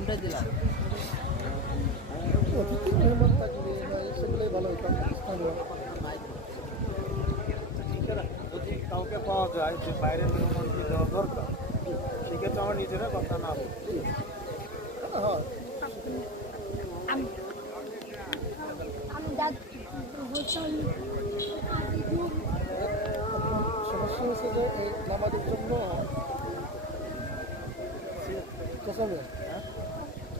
নামটাই দিলাম। অতিথি মেহমান থাকলে সেগুলোই ভালো হইতাম স্থানীয়। যদি কাউকে পাওয়া যায় যে বাইরের মেহমানকে দেওয়া দরকার, সেক্ষেত্রে আমার নিজেরা কথা না বলি। হ্যাঁ এখন সমস্যা হচ্ছে যে এই নামাজের জন্য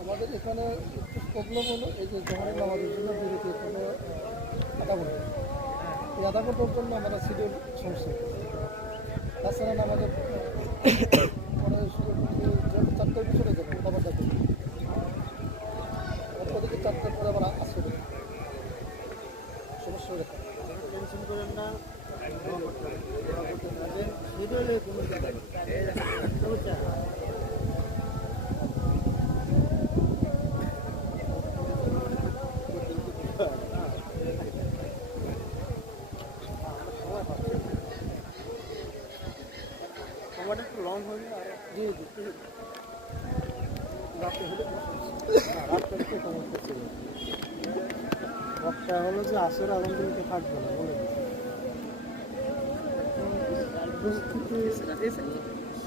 আমাদের এখানে একটু প্রবলেম হলো এই যে জহরের নামাজের জন্য বিরতি এখানে আধা ঘন্টা, এই আধা ঘন্টার জন্য আমরা সিডিউল সমস্যা হচ্ছে। তাছাড়া নামাজের মানে চারটার পিছনে যাবে বাবার ডাকে ওদিকে চারটার পরে আবার আসবে সমস্যা হয়ে যায়। টেনশন করেন না, সিরিয়ালে কোনো জায়গায় সময়টা একটু লং হয়ে যায়। জি জি রাতে হলে রাতটা একটু সমস্যা ছিল। একটা হলো যে আসর আলহামদুলিল্লাহ থাকবে না বলে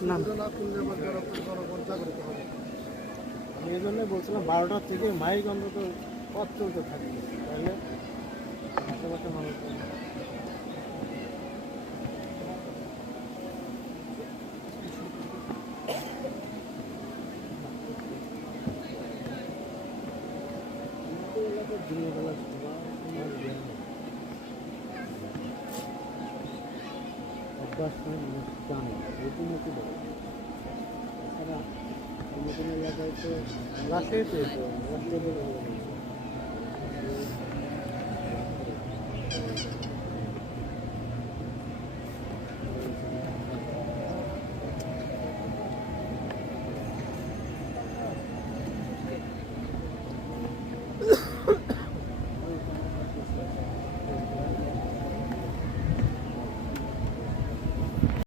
না না করলে আবার জনগণ জাগ্রত হবে। আমি এই জন্যই বলছিলাম 12টার থেকে মাইক অন্তত পথ চলতে থাকবে, তাহলে আশেপাশে মানুষ দিনের বেলা অভ্যাস হয় মানুষ জানে রীতিমতো বলে। এছাড়া নতুন এলাকায় তো রাস্তায় পেয়েছে রাস্তায়